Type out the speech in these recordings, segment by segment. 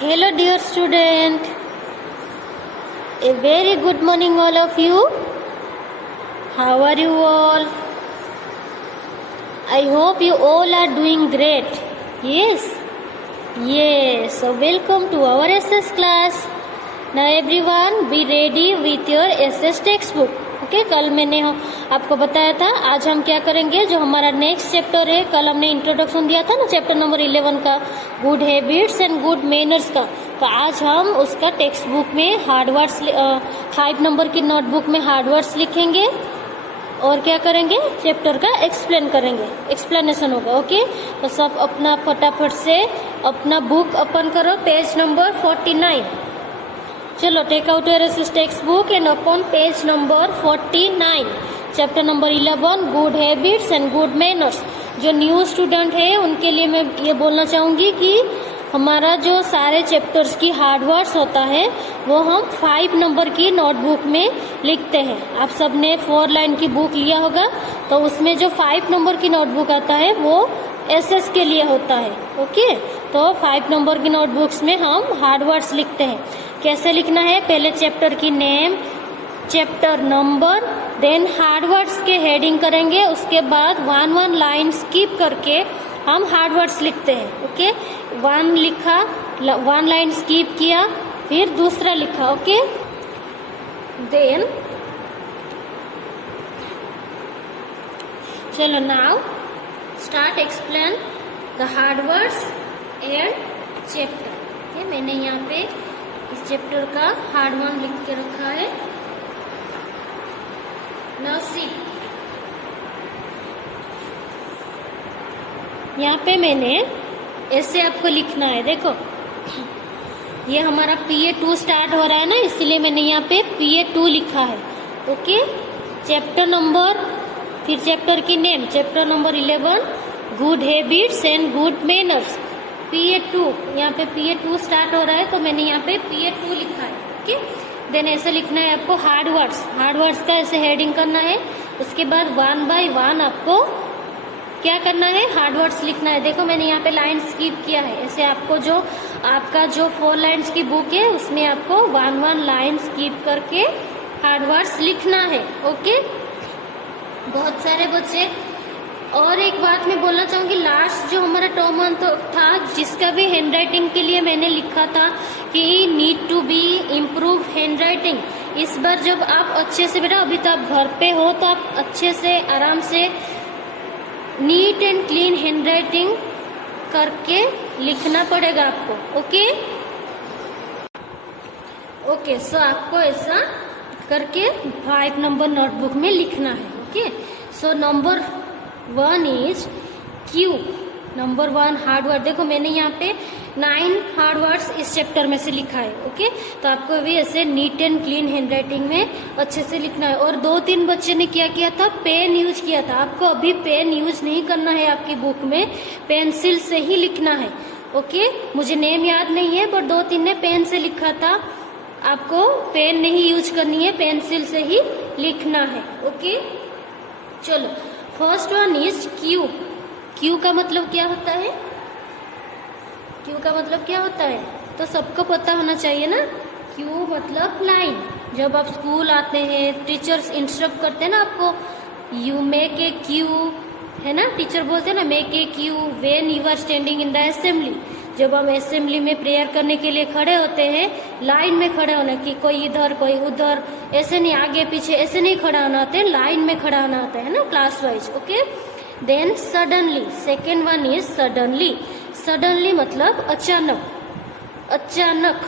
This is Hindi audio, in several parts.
Hello dear student, a very good morning all of you. How are you all? I hope you all are doing great. Yes. So welcome to our SS class. Now everyone be ready with your SS textbook. Okay कल मैंने आपको बताया था आज हम क्या करेंगे। जो हमारा नेक्स्ट चैप्टर है, कल हमने इंट्रोडक्शन दिया था ना चैप्टर नंबर 11 का, good habits and good manners का। तो आज हम उसका टेक्स्ट बुक में हार्ड वर्ड्स 5 नंबर की नोटबुक में हार्ड वर्ड्स लिखेंगे और क्या करेंगे, चैप्टर का एक्सप्लेन करेंगे, एक्सप्लेनेशन होगा। ओके तो सब अपना फटाफट से अपना बुक ओपन करो, पेज नंबर 49। चलो take out your SS textbook and open page number 49, chapter number 11, good habits and good manners. जो न्यू स्टूडेंट है उनके लिए मैं ये बोलना चाहूंगी कि हमारा जो सारे चैप्टर्स की हार्ड वर्ड्स होता है वो हम 5 नंबर की नोटबुक में लिखते हैं। आप सबने 4 लाइन की बुक लिया होगा, तो उसमें जो 5 नंबर की नोटबुक आता है वो एसएस के लिए होता है। ओके तो 5 नंबर की नोटबुक्स में हम हार्ड वर्ड्स लिखते हैं। कैसे लिखना है, पहले चैप्टर की name, chapter number, then hard words के हेडिंग करेंगे, उसके बाद 1 लाइन स्किप करके हम हार्ड वर्ड्स लिखते हैं। ओके 1 लिखा, 1 लाइन स्किप किया, फिर दूसरा लिखा। ओके देन चलो now start explain the hard words and chapter. मैंने यहाँ पे इस चैप्टर का हार्ड वन लिख के रखा है। नाउ सी, यहाँ पे मैंने ऐसे आपको लिखना है। देखो ये हमारा PA2 स्टार्ट हो रहा है ना, इसलिए मैंने यहाँ पे PA2 लिखा है। ओके चैप्टर नंबर, फिर चैप्टर की name, chapter number 11, good habits and good manners, PA2। यहाँ पे PA2 स्टार्ट हो रहा है तो मैंने यहाँ पे PA2 लिखा है। ओके देन ऐसे लिखना है आपको हार्ड वर्ड्स, हार्ड वर्ड्स का ऐसे हेडिंग करना है। उसके बाद 1 बाय 1 आपको क्या करना है, हार्ड वर्ड्स लिखना है। देखो मैंने यहाँ पे लाइन स्किप किया है। ऐसे आपको जो आपका जो 4 लाइन्स की बुक है उसमें आपको 1 लाइन स्किप करके हार्ड वर्ड्स लिखना है। ओके बहुत सारे बच्चे, और एक बात मैं बोलना चाहूंगी, लास्ट जो हमारा टर्म था जिसका भी हैंड राइटिंग के लिए मैंने लिखा था कि need to be improve handwriting. इस बार जब आप अच्छे से, बेटा अभी तो आप घर पे हो तो आप अच्छे से आराम से neat and clean hand writing करके लिखना पड़ेगा आपको। ओके सो आपको ऐसा करके 5 नंबर नोटबुक में लिखना है। Okay so number 1 is Q. Number 1 hard word, देखो मैंने यहाँ पे 9 हार्ड वर्ड्स इस चैप्टर में से लिखा है। ओके तो आपको भी ऐसे neat and clean hand writing में अच्छे से लिखना है। और 2-3 बच्चे ने क्या किया था, पेन यूज किया था। आपको अभी पेन यूज नहीं करना है, आपकी बुक में पेंसिल से ही लिखना है। ओके मुझे नेम याद नहीं है बट 2-3 ने पेन से लिखा था। आपको पेन नहीं यूज करनी है, पेंसिल से ही लिखना है। ओके चलो first one is Q. Q का मतलब क्या होता है, क्यू का मतलब क्या होता है तो सबको पता होना चाहिए ना। क्यू मतलब लाइन। जब आप स्कूल आते हैं टीचर्स इंस्ट्रक्ट करते हैं ना आपको, यू मेक ए क्यू, है ना, टीचर बोलते हैं ना make a queue when you are standing in the assembly. जब हम असेंबली में प्रेयर करने के लिए खड़े होते हैं, लाइन में खड़े होना, कि कोई इधर कोई उधर, ऐसे नहीं आगे पीछे ऐसे नहीं खड़ा होना होता है, लाइन में खड़ा होना होता है ना, class wise. Okay then suddenly, second one is suddenly. Suddenly मतलब अचानक, अचानक,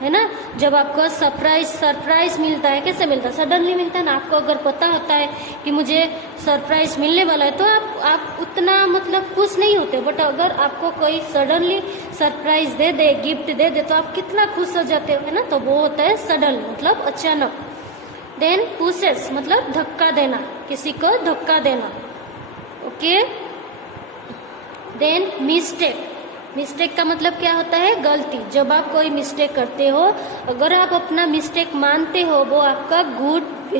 है ना। जब आपको सरप्राइज मिलता है, कैसे मिलता है, सडनली मिलता है ना। आपको अगर पता होता है कि मुझे सरप्राइज मिलने वाला है तो आप उतना मतलब खुश नहीं होते, बट अगर आपको कोई सडनली सरप्राइज दे दे, गिफ्ट दे दे तो आप कितना खुश हो जाते हो, है ना। तो वो होता है सडन मतलब अचानक। देन पुशेस मतलब धक्का देना, किसी को धक्का देना। Okay then mistake. मिस्टेक का मतलब क्या होता है, गलती। जब आप कोई मिस्टेक करते हो, अगर आप अपना मिस्टेक मानते हो, वो आपका गुड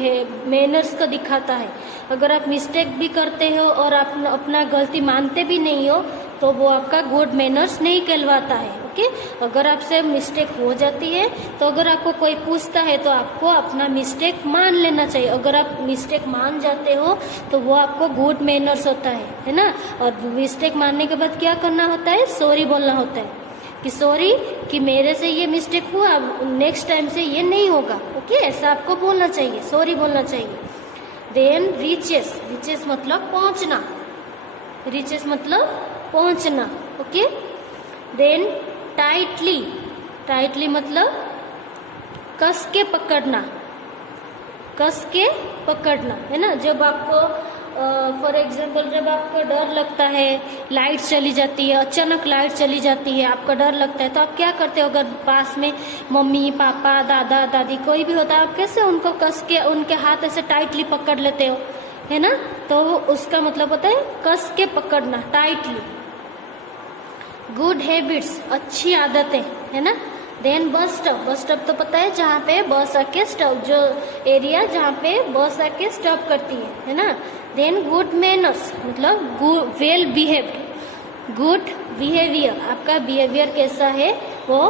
मैनर्स को दिखाता है। अगर आप मिस्टेक भी करते हो और आप अपना गलती मानते भी नहीं हो तो वो आपका गुड मैनर्स नहीं कहलवाता है। ओके, अगर आपसे मिस्टेक हो जाती है तो अगर आपको कोई पूछता है तो आपको अपना मिस्टेक मान लेना चाहिए। अगर आप मिस्टेक मान जाते हो तो वो आपको गुड मैनर्स होता है ना। और मिस्टेक मानने के बाद क्या करना होता है, सॉरी बोलना होता है कि सॉरी कि मेरे से ये मिस्टेक हुआ, नेक्स्ट टाइम से ये नहीं होगा। ओके, ऐसा आपको बोलना चाहिए, सॉरी बोलना चाहिए। देन रीचेस, रीचेस मतलब पहुंचना, रीचेस मतलब पहुंचना। ओके, देन टाइटली, टाइटली मतलब कस के पकड़ना, कस के पकड़ना, है ना। जब आपको फॉर एग्जाम्पल जब आपको डर लगता है, लाइट चली जाती है, अचानक लाइट चली जाती है, आपका डर लगता है, तो आप क्या करते हो, अगर पास में मम्मी पापा दादा दादी कोई भी होता है, आप कैसे उनको कस के उनके हाथ ऐसे टाइटली पकड़ लेते हो, है ना। तो उसका मतलब होता है कस के पकड़ना, टाइटली। गुड हैबिट्स, अच्छी आदतें, है ना। Then bus stop, bus stop तो पता है जहाँ पे बस आके स्टॉप, जो एरिया जहाँ पे बस आके स्टॉप करती है ना। देन गुड मैनर्स मतलब वेल बिहेव्ड, गुड बिहेवियर, आपका बिहेवियर कैसा है वो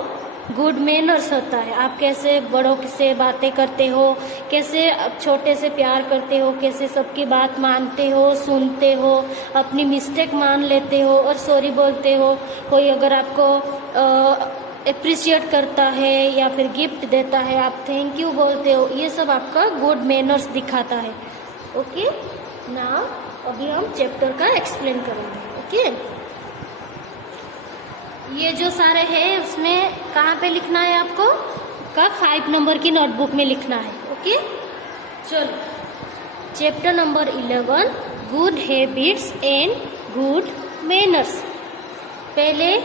गुड मैनर्स होता है। आप कैसे बड़ों से बातें करते हो, कैसे छोटे से प्यार करते हो, कैसे सबकी बात मानते हो, सुनते हो, अपनी मिस्टेक मान लेते हो और सॉरी बोलते हो। कोई अगर आपको अप्रिशिएट करता है या फिर गिफ्ट देता है, आप थैंक यू बोलते हो, ये सब आपका गुड मैनर्स दिखाता है। ओके, नाउ अभी हम चैप्टर का एक्सप्लेन करेंगे। ओके, ये जो सारे हैं उसमें कहाँ पे लिखना है आपको, का 5 नंबर की नोटबुक में लिखना है। ओके, चलो chapter number 11 good habits and good manners. पहले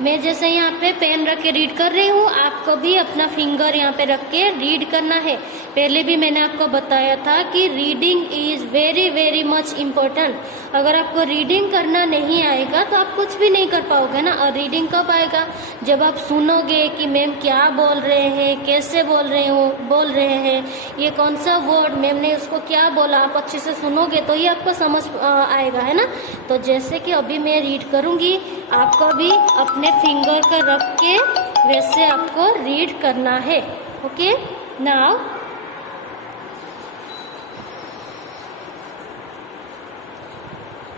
मैं जैसे यहाँ पे पेन रख के रीड कर रही हूँ, आपको भी अपना फिंगर यहाँ पे रख के रीड करना है। पहले भी मैंने आपको बताया था कि reading is very very much important. अगर आपको रीडिंग करना नहीं आएगा तो आप कुछ भी नहीं कर पाओगे ना। और रीडिंग कब आएगा, जब आप सुनोगे कि मैम क्या बोल रहे हैं, कैसे बोल रहे हैं, ये कौन सा वर्ड मैम ने उसको क्या बोला, आप अच्छे से सुनोगे तो ही आपको समझ आएगा, है ना। तो जैसे कि अभी मैं रीड करूंगी, आपको भी अपने फिंगर का रख के वैसे आपको रीड करना है। Okay, now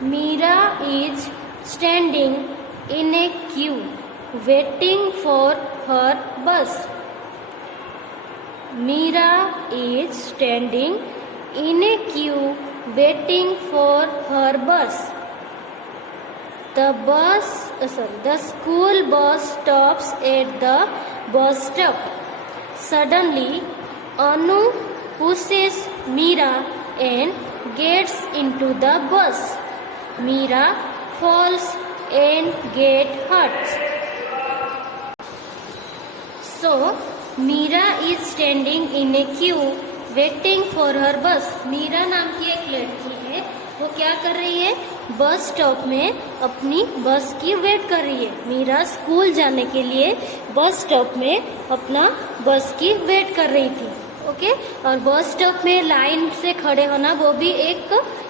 Meera is standing in a queue waiting for her bus. Meera is standing in a queue waiting for her bus. The school bus stops at the bus stop. Suddenly, Anu pushes Meera and gets into the bus. Meera falls and gets hurt. So, Meera is standing in a queue waiting for her bus. Meera नाम की एक लड़की है, वो क्या कर रही है, बस स्टॉप में अपनी बस की वेट कर रही है। मीरा स्कूल जाने के लिए बस स्टॉप में अपना बस की वेट कर रही थी। ओके, और बस स्टॉप में लाइन से खड़े होना वो भी एक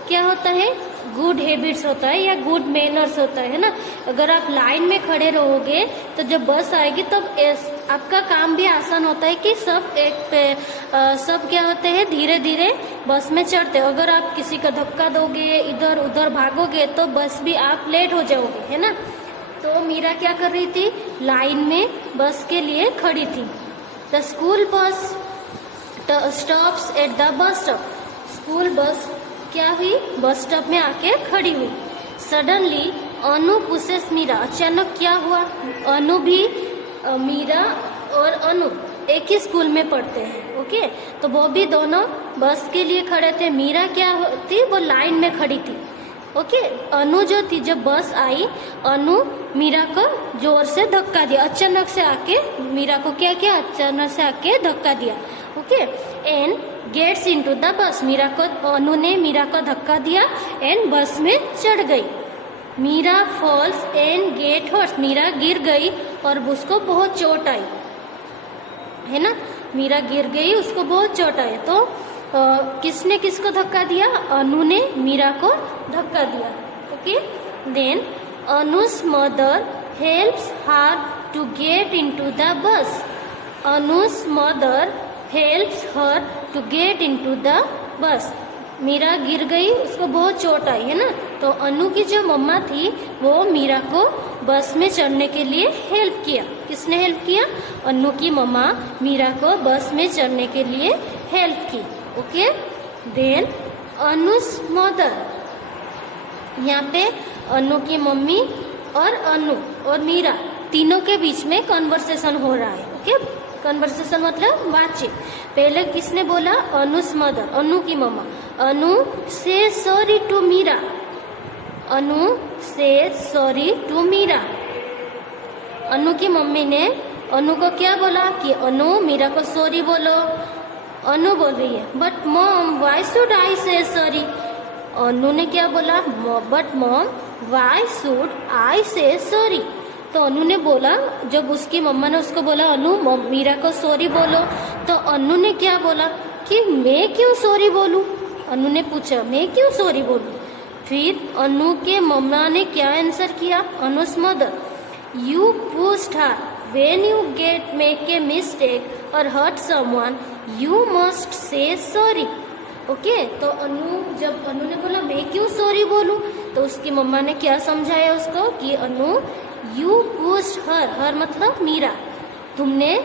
क्या होता है, गुड हैबिट्स होता है या गुड मैनर्स होता है ना। अगर आप लाइन में खड़े रहोगे तो जब बस आएगी तब आपका काम भी आसान होता है कि सब एक पे सब क्या होते हैं, धीरे धीरे बस में चढ़ते हो। अगर आप किसी का धक्का दोगे, इधर उधर भागोगे तो बस भी आप लेट हो जाओगे, है ना। तो मीरा क्या कर रही थी, लाइन में बस के लिए खड़ी थी। The school bus stops at the bus stop. School bus क्या हुई, बस स्टॉप में आके खड़ी हुई। सडनली अनु पुशेस मीरा। अचानक क्या हुआ, अनु भी मीरा और अनु एक ही स्कूल में पढ़ते हैं। ओके, तो वो भी दोनों बस के लिए खड़े थे। मीरा क्या थी, वो लाइन में खड़ी थी। ओके, अनु जो थी, जब बस आई, अनु मीरा को जोर से धक्का दिया। अचानक से आके मीरा को क्या किया, अचानक से आके धक्का दिया। Okay, and gets into the bus. Meera को, अनु ने मीरा को धक्का दिया एंड बस में चढ़ गई। Meera falls and get hurts. Meera गिर गई और उसको बहुत चोट आई, है ना। मीरा गिर गई, उसको बहुत चोट आई। तो किसने किसको धक्का दिया, अनु ने मीरा को धक्का दिया। Okay, then Anu's mother helps her to get into the bus. Anu's mother helps her to get into the bus. Meera गिर गई, उसको बहुत चोट आई है ना, तो अनु की जो मम्मा थी वो मीरा को बस में चढ़ने के लिए हेल्प किया। किसने हेल्प किया? अनु की मम्मा मीरा को बस में चढ़ने के लिए हेल्प की। ओके, देन अनुस मदर, यहाँ पे अनु की मम्मी और अनु और मीरा तीनों के बीच में कन्वर्सेशन हो रहा है। ओके, कन्वर्सेशन मतलब बातचीत। पहले किसने बोला? अनुस मदर, अनु की मम्मा। अनु से सॉरी टू मीरा, अनु से सॉरी टू मीरा। अनु की मम्मी ने अनु को क्या बोला कि अनु मीरा को सॉरी बोलो। अनु बोल रही है but mom why should I से सॉरी। अनु ने क्या बोला? But mom why should I से सॉरी। तो अनु ने बोला, जब उसकी मम्मा ने उसको बोला अनु मीरा को सॉरी बोलो, तो अनु ने क्या बोला कि मैं क्यों सॉरी बोलूं? अनु ने पूछा मैं क्यों सॉरी बोलूं? फिर अनु के मम्मा ने क्या आंसर किया? Anu's mother, you pushed her when you get make a mistake और hurt someone you must say sorry. Okay, तो जब अनु ने बोला मैं क्यों सॉरी बोलूं, तो उसकी मम्मा ने क्या समझाया उसको कि अनु यू पुश्ड हर मतलब मीरा, तुमने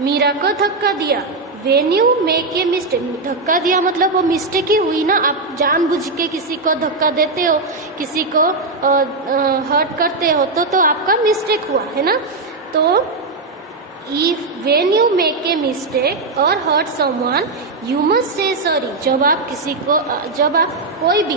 मीरा को धक्का दिया। When you make a mistake, धक्का दिया मतलब वो मिस्टेक ही हुई ना, आप जानबूझ के किसी को धक्का देते हो, किसी को हर्ट करते हो तो आपका मिस्टेक हुआ है ना। तो if when you make a mistake और hurt someone you must say sorry. जब आप कोई भी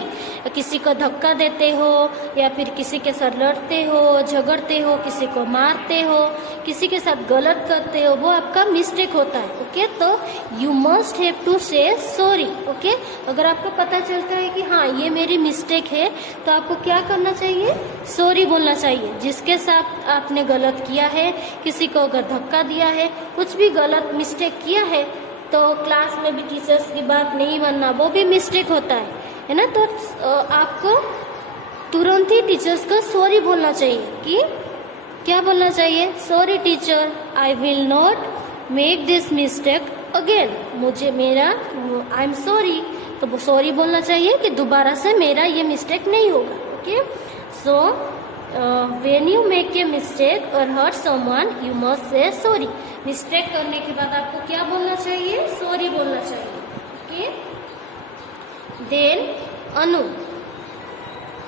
किसी को धक्का देते हो या फिर किसी के साथ लड़ते हो, झगड़ते हो, किसी को मारते हो, किसी के साथ गलत करते हो, वो आपका मिस्टेक होता है। ओके, तो यू मस्ट हैव टू से सॉरी। ओके, अगर आपको पता चलता है कि हाँ ये मेरी मिस्टेक है, तो आपको क्या करना चाहिए? सॉरी बोलना चाहिए। जिसके साथ आपने गलत किया है, किसी को अगर धक्का दिया है, कुछ भी गलत मिस्टेक किया है, तो क्लास में भी टीचर्स की बात नहीं मानना, वो भी मिस्टेक होता है ना। तो आपको तुरंत ही टीचर्स को सॉरी बोलना चाहिए कि क्या बोलना चाहिए? Sorry teacher, I will not make this mistake again. I am sorry, तो वो सॉरी बोलना चाहिए कि दोबारा से मेरा ये मिस्टेक नहीं होगा। Okay, so when you make a mistake और hurt someone you must say sorry. Mistake करने के बाद आपको क्या बोलना चाहिए? सॉरी बोलना चाहिए। Okay, then Anu,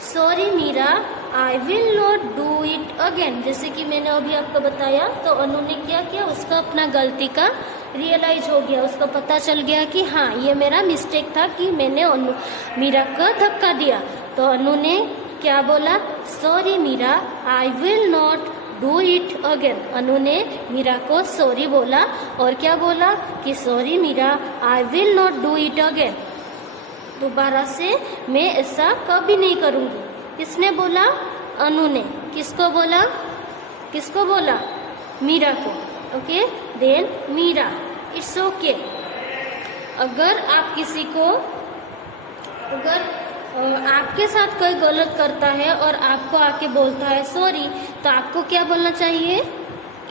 sorry Meera, I will not do it again. जैसे कि मैंने अभी आपको बताया, तो अनु ने क्या किया, उसका अपना गलती का रियलाइज हो गया, उसको पता चल गया कि हाँ ये मेरा मिस्टेक था कि मैंने मीरा को धक्का दिया। तो अनु ने क्या बोला? Sorry Meera, I will not do it again. Anu ने मीरा को सॉरी बोला और क्या बोला कि sorry Meera, I will not do it again. दोबारा से मैं ऐसा कभी नहीं करूंगी। किसने बोला? अनु ने। किसको बोला? किसको बोला? मीरा को। Okay, then Meera, it's okay. अगर आपके साथ कोई गलत करता है और आपको आके बोलता है सॉरी, तो आपको क्या बोलना चाहिए?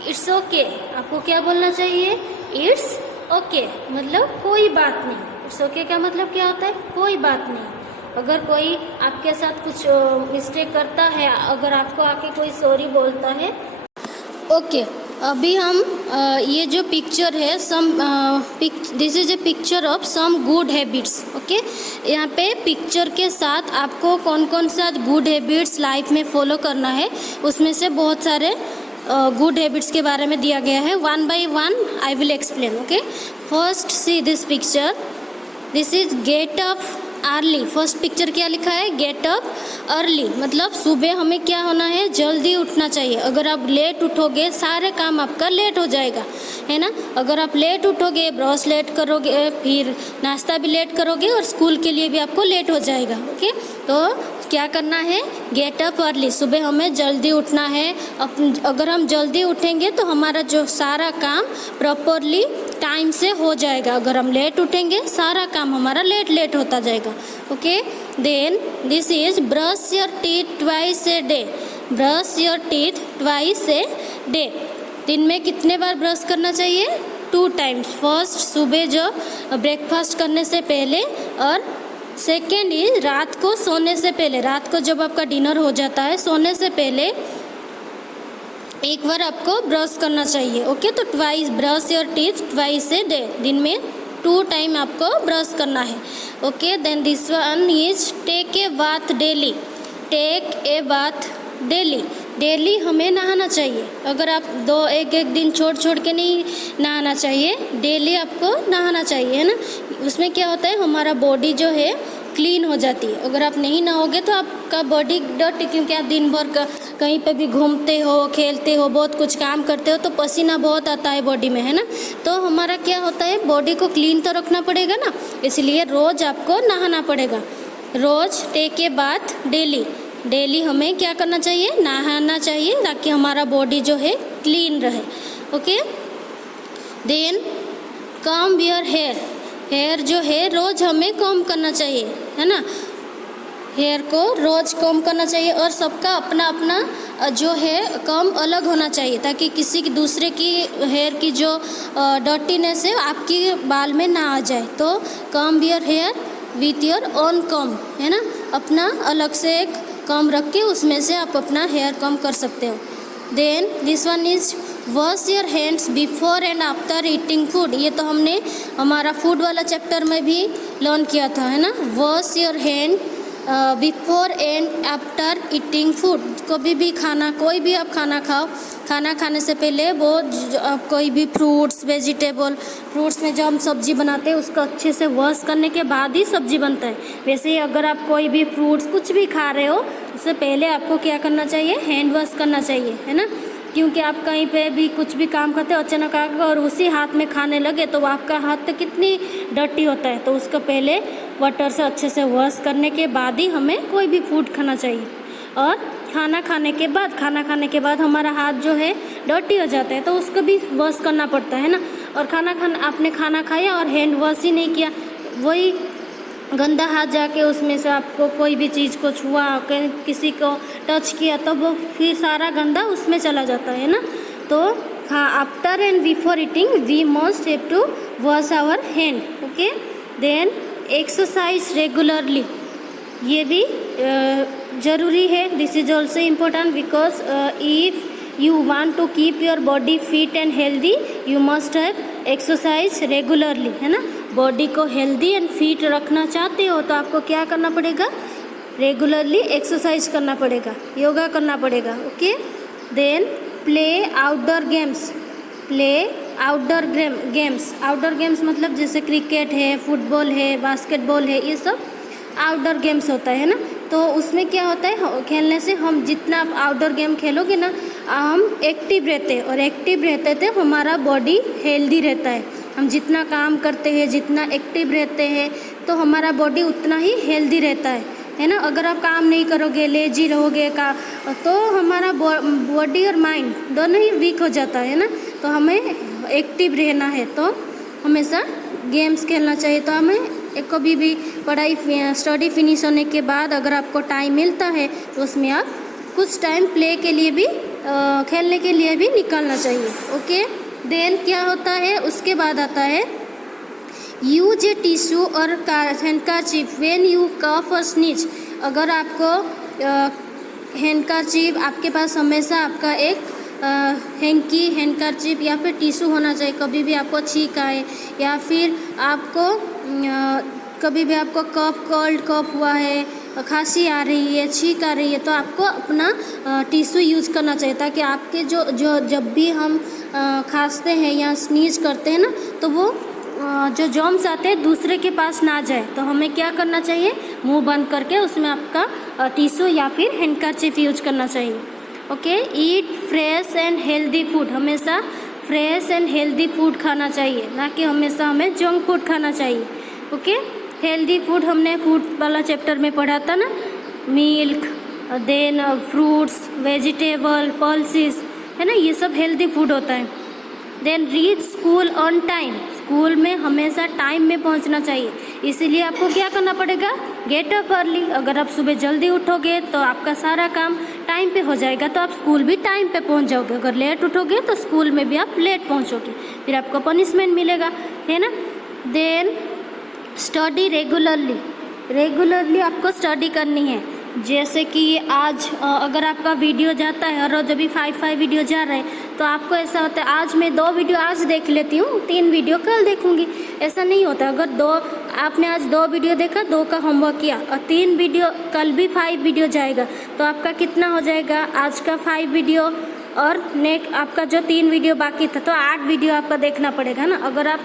It's okay. आपको क्या बोलना चाहिए? इट्स ओके, मतलब कोई बात नहीं। इट्स ओके का मतलब क्या होता है? कोई बात नहीं। अगर कोई आपके साथ कुछ मिस्टेक करता है, अगर आपको आके कोई सॉरी बोलता है। ओके, अभी हम ये जो पिक्चर है this is a picture of some good habits. Okay, यहाँ पे पिक्चर के साथ आपको कौन कौन सा गुड हैबिट्स लाइफ में फॉलो करना है, उसमें से बहुत सारे गुड हैबिट्स के बारे में दिया गया है। One by one I will explain. Okay, first see this picture, this is get up early. First picture क्या लिखा है? गेट अप अर्ली, मतलब सुबह हमें क्या होना है? जल्दी उठना चाहिए। अगर आप लेट उठोगे सारे काम आपका लेट हो जाएगा, है ना। अगर आप लेट उठोगे, ब्रश लेट करोगे, फिर नाश्ता भी लेट करोगे और स्कूल के लिए भी आपको लेट हो जाएगा। ओके, तो क्या करना है? गेट अप अर्ली, सुबह हमें जल्दी उठना है। अगर हम जल्दी उठेंगे तो हमारा जो सारा काम प्रॉपरली टाइम से हो जाएगा। अगर हम लेट उठेंगे सारा काम हमारा लेट होता जाएगा। Okay, then this is brush your teeth twice a day. Brush your teeth twice a day. दिन में कितने बार ब्रश करना चाहिए? 2 टाइम्स। फर्स्ट सुबह जो ब्रेकफास्ट करने से पहले, और सेकेंड इज रात को सोने से पहले। रात को जब आपका डिनर हो जाता है, सोने से पहले एक बार आपको ब्रश करना चाहिए। ओके, तो twice, brush your teeth twice a day. दिन में 2 टाइम आपको ब्रश करना है। Okay, then this one is take a bath daily. Take a bath daily. Daily हमें नहाना चाहिए। अगर आप एक दिन छोड़ के नहीं नहाना चाहिए, डेली आपको नहाना चाहिए, है ना। उसमें क्या होता है, हमारा बॉडी जो है क्लीन हो जाती है। अगर आप नहीं नहाओगे तो आपका बॉडी डर्टी, क्योंकि आप दिन भर कहीं पे भी घूमते हो, खेलते हो, बहुत कुछ काम करते हो, तो पसीना बहुत आता है बॉडी में, है ना। तो हमारा क्या होता है, बॉडी को क्लीन तो रखना पड़ेगा ना, इसलिए रोज़ आपको नहाना पड़ेगा। रोज़ take a bath daily. Daily हमें क्या करना चाहिए, नहाना चाहिए, ताकि हमारा बॉडी जो है क्लीन रहे। Okay, then comb your hair. Hair जो है रोज़ हमें कॉम्ब करना चाहिए, है ना। हेयर को रोज़ कॉम्ब करना चाहिए, और सबका अपना अपना जो है कॉम्ब अलग होना चाहिए, ताकि किसी की दूसरे की हेयर की जो डर्टीनेस है आपकी बाल में ना आ जाए। तो comb your hair with your own comb, है ना। अपना अलग से एक कॉम्ब रख के उसमें से आप अपना हेयर कॉम्ब कर सकते हो। Then this one is wash your hands before and after eating food. ये तो हमने हमारा फूड वाला चैप्टर में भी लर्न किया था, है ना। Wash your hand before and after eating food. कभी भी खाना, कोई भी आप खाना खाओ, खाना खाने से पहले वो कोई भी फ्रूट्स, वेजिटेबल, फ्रूट्स में जो हम सब्जी बनाते हैं उसको अच्छे से वॉश करने के बाद ही सब्जी बनता है। वैसे ही अगर आप कोई भी फ्रूट्स कुछ भी खा रहे हो, उससे पहले आपको क्या करना चाहिए, हैंड वॉश करना चाहिए, है ना। क्योंकि आप कहीं पे भी कुछ भी काम करते हो, अचानक आकर और उसी हाथ में खाने लगे तो आपका हाथ तो कितनी डर्टी होता है। तो उसको पहले वाटर से अच्छे से वॉश करने के बाद ही हमें कोई भी फूड खाना चाहिए। और खाना खाने के बाद हमारा हाथ जो है डर्टी हो जाता है, तो उसको भी वॉश करना पड़ता है ना। और आपने खाना खाया और हैंड वॉश ही नहीं किया, वही गंदा हाथ जाके उसमें से आपको कोई भी चीज़ को छुआ, किसी को टच किया, तो वो फिर सारा गंदा उसमें चला जाता है ना। तो हाँ, after and before eating we must have to wash our hand. Okay, then exercise regularly. ये भी ज़रूरी है। This is also important because if you want to keep your body fit and healthy you must have exercise regularly, है ना। बॉडी को हेल्दी एंड फिट रखना चाहते हो तो आपको क्या करना पड़ेगा, रेगुलरली एक्सरसाइज करना पड़ेगा, योगा करना पड़ेगा। Okay, then play outdoor games. Play outdoor games मतलब जैसे क्रिकेट है, फुटबॉल है, बास्केटबॉल है, ये सब आउटडोर गेम्स होता है ना। तो उसमें क्या होता है, खेलने से हम जितना आप आउटडोर गेम खेलोगे ना, हम एक्टिव रहते हैं, और एक्टिव रहते थे हमारा बॉडी हेल्दी रहता है। हम जितना काम करते हैं, जितना एक्टिव रहते हैं, तो हमारा बॉडी उतना ही हेल्दी रहता है ना। अगर आप काम नहीं करोगे, लेजी रहोगे तो हमारा बॉडी और माइंड दोनों ही वीक हो जाता है ना। तो हमें एक्टिव रहना है तो हमेशा गेम्स खेलना चाहिए। तो हमें कभी भी स्टडी फिनिश होने के बाद अगर आपको टाइम मिलता है तो उसमें आप कुछ टाइम प्ले के लिए भी, खेलने के लिए भी निकालना चाहिए। ओके, देन क्या होता है, उसके बाद आता है यूज ए टिश्यू और हैंडकरचीफ व्हेन यू कफ और स्नीज। अगर आपको हैंडकरचीफ, आपके पास हमेशा आपका एक हैंकी, हैंडकरचीफ या फिर टिश्यू होना चाहिए। कभी भी आपको छींक आए या फिर आपको कभी भी आपको कोल्ड कफ हुआ है, खांसी आ रही है, छींक आ रही है, तो आपको अपना टिश्यू यूज़ करना चाहिए, ताकि आपके जो जब भी हम खांसते हैं या स्नीज करते हैं ना, तो वो जो जर्म्स आते हैं दूसरे के पास ना जाए। तो हमें क्या करना चाहिए, मुंह बंद करके उसमें आपका टिश्यू या फिर हैंडकरचीफ यूज करना चाहिए। Okay, eat fresh and healthy food. हमेशा फ्रेश एंड हेल्दी फूड खाना चाहिए, ना कि हमेशा हमें जंक फूड खाना चाहिए। ओके, हेल्दी फूड हमने फूड वाला चैप्टर में पढ़ा था ना, milk, then fruits, vegetable, pulses, है ना, ये सब हेल्दी फूड होता है। Then reach school on time. School में हमेशा टाइम में पहुंचना चाहिए। इसीलिए आपको क्या करना पड़ेगा, गेट अप अर्ली। अगर आप सुबह जल्दी उठोगे तो आपका सारा काम टाइम पे हो जाएगा, तो आप स्कूल भी टाइम पे पहुंच जाओगे। अगर लेट उठोगे तो स्कूल में भी आप लेट पहुंचोगे, फिर आपको पनिशमेंट मिलेगा, है ना। देन स्टडी रेगुलरली, रेगुलरली आपको स्टडी करनी है। जैसे कि आज अगर आपका वीडियो जाता है, हर रोज अभी 5 वीडियो जा रहे हैं, तो आपको ऐसा होता है आज मैं 2 वीडियो आज देख लेती हूँ, 3 वीडियो कल देखूँगी। ऐसा नहीं होता। अगर आपने आज 2 वीडियो देखा, 2 का होमवर्क किया और 3 वीडियो, कल भी 5 वीडियो जाएगा, तो आपका कितना हो जाएगा, आज का 5 वीडियो और आपका जो 3 वीडियो बाकी था, तो 8 वीडियो आपका देखना पड़ेगा ना। अगर आप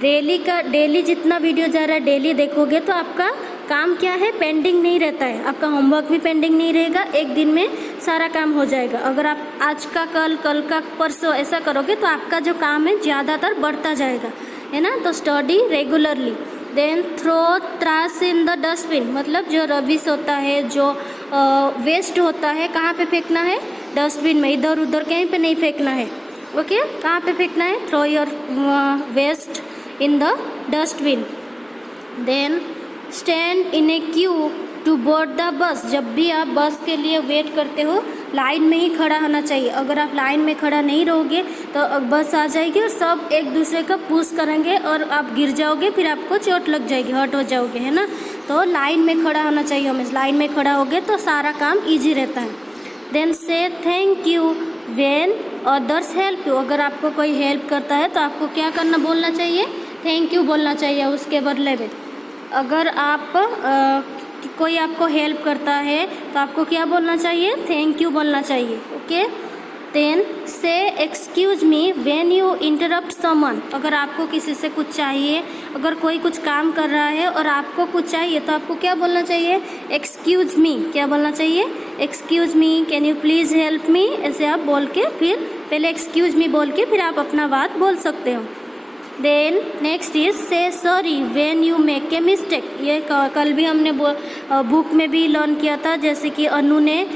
डेली जितना वीडियो जा रहा है डेली देखोगे तो आपका काम क्या है, पेंडिंग नहीं रहता है, आपका होमवर्क भी पेंडिंग नहीं रहेगा, एक दिन में सारा काम हो जाएगा। अगर आप आज का कल का परसों ऐसा करोगे तो आपका जो काम है ज़्यादातर बढ़ता जाएगा, है ना। तो study regularly. Then throw trash in the dustbin, मतलब जो रबिश होता है, जो वेस्ट होता है, कहाँ पे फेंकना है, डस्टबिन में, इधर उधर कहीं पे नहीं फेंकना है। ओके, कहाँ पे फेंकना है, throw your waste in the dustbin. Then stand in a queue to board the bus, जब भी आप बस के लिए वेट करते हो लाइन में ही खड़ा होना चाहिए। अगर आप लाइन में खड़ा नहीं रहोगे तो बस आ जाएगी और सब एक दूसरे का पुश करेंगे और आप गिर जाओगे, फिर आपको चोट लग जाएगी, हर्ट हो जाओगे, है ना। तो लाइन में खड़ा होना चाहिए हमें, लाइन में खड़ा होगे तो सारा काम ईजी रहता है। देन से thank you when others help you, अगर आपको कोई हेल्प करता है तो आपको क्या करना, बोलना चाहिए, थैंक यू बोलना चाहिए उसके बदले में। अगर आप कोई आपको हेल्प करता है तो आपको क्या बोलना चाहिए, थैंक यू बोलना चाहिए। Okay. Then say excuse me when you interrupt someone, अगर आपको किसी से कुछ चाहिए, अगर कोई कुछ काम कर रहा है और आपको कुछ चाहिए तो आपको क्या बोलना चाहिए, एक्सक्यूज मी। क्या बोलना चाहिए, excuse me, can you please help me, ऐसे आप बोल के फिर पहले एक्सक्यूज मी बोल के फिर आप अपना बात बोल सकते हो। देन नेक्स्ट इज से sorry when you make a mistake, ये कल भी हमने बुक में भी लर्न किया था। जैसे कि अनु ने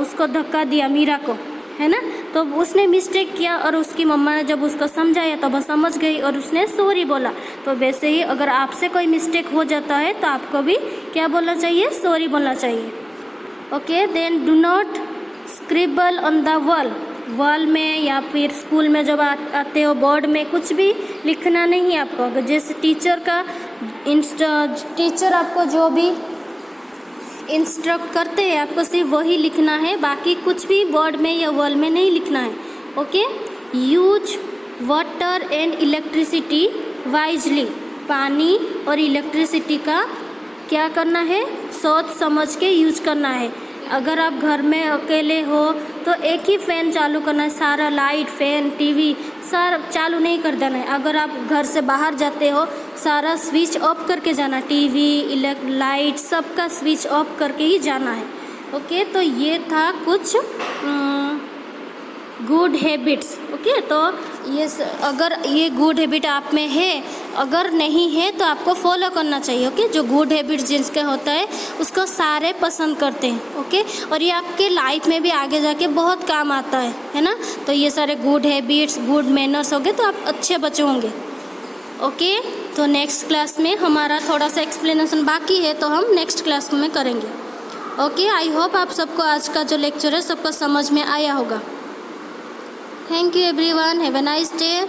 उसको धक्का दिया, मीरा को, है ना, तो उसने मिस्टेक किया और उसकी मम्मा ने जब उसको समझाया तो वह समझ गई और उसने सॉरी बोला। तो वैसे ही अगर आपसे कोई मिस्टेक हो जाता है तो आपको भी क्या बोलना चाहिए, सॉरी बोलना चाहिए। Okay. Then do not scribble on the wall में या फिर स्कूल में जब आते हो बोर्ड में कुछ भी लिखना नहीं है आपको। अगर जैसे टीचर आपको जो भी इंस्ट्रक्ट करते हैं आपको सिर्फ वही लिखना है, बाकी कुछ भी बोर्ड में या वॉल में नहीं लिखना है। Okay. Use water and electricity wisely, पानी और इलेक्ट्रिसिटी का क्या करना है, सोच समझ के यूज करना है। अगर आप घर में अकेले हो तो एक ही फ़ैन चालू करना है, सारा लाइट, फैन, टीवी सारा चालू नहीं कर देना है। अगर आप घर से बाहर जाते हो सारा स्विच ऑफ करके जाना, टीवी, लाइट सबका स्विच ऑफ करके ही जाना है। ओके। तो ये था कुछ गुड हैबिट्स। ओके। तो ये अगर ये गुड हैबिट आप में है, अगर नहीं है तो आपको फॉलो करना चाहिए। ओके। जो गुड हैबिट्स जिसका होता है उसको सारे पसंद करते हैं। ओके। और ये आपके लाइफ में भी आगे जाके बहुत काम आता है ना। तो ये सारे गुड हैबिट्स, गुड मैनर्स हो गए तो आप अच्छे बच्चे होंगे। ओके। तो नेक्स्ट क्लास में हमारा थोड़ा सा एक्सप्लेनेशन बाकी है तो हम नेक्स्ट क्लास में करेंगे। ओके। आई होप आप सबको आज का जो लेक्चर है सबको समझ में आया होगा। Thank you everyone. Have a nice day.